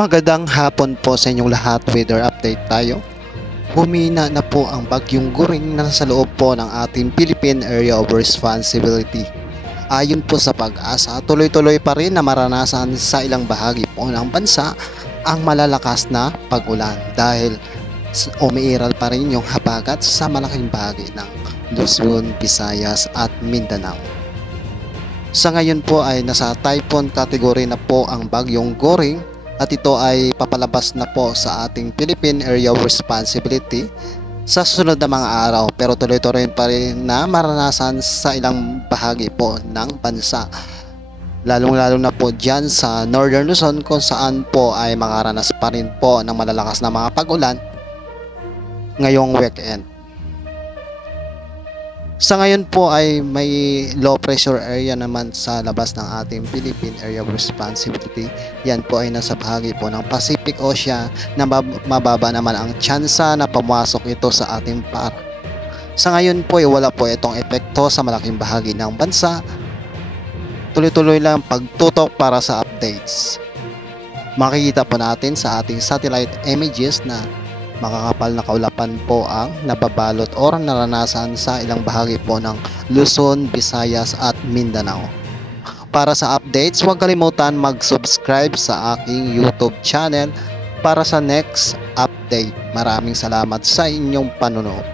Magandang hapon po sa inyong lahat. Weather update tayo. Humina na po ang bagyong Goring na nasa loob po ng ating Philippine Area of Responsibility. Ayon po sa Pag-asa, tuloy-tuloy pa rin na maranasan sa ilang bahagi po ng bansa ang malalakas na pag-ulan dahil umiiral pa rin yung habagat sa malaking bahagi ng Luzon, Visayas at Mindanao. Sa ngayon po ay nasa typhoon category na po ang bagyong Goring at ito ay papalabas na po sa ating Philippine Area of Responsibility sa susunod na mga araw, pero tuloy-tuloy pa rin na maranasan sa ilang bahagi po ng bansa, lalong-lalo na po dyan sa Northern Luzon kung saan po ay makaranas pa rin po ng malalakas na mga pag-ulan ngayong weekend. Sa ngayon po ay may low pressure area naman sa labas ng ating Philippine Area of Responsibility. Yan po ay nasa bahagi po ng Pacific Ocean na mababa naman ang tsansa na pumasok ito sa ating par. Sa ngayon po ay wala po itong epekto sa malaking bahagi ng bansa. Tuloy-tuloy lang pagtutok para sa updates. Makikita po natin sa ating satellite images na makakapal na kaulapan po ang nababalot o naranasan sa ilang bahagi po ng Luzon, Visayas at Mindanao. Para sa updates, huwag kalimutan mag-subscribe sa aking YouTube channel para sa next update. Maraming salamat sa inyong panonood.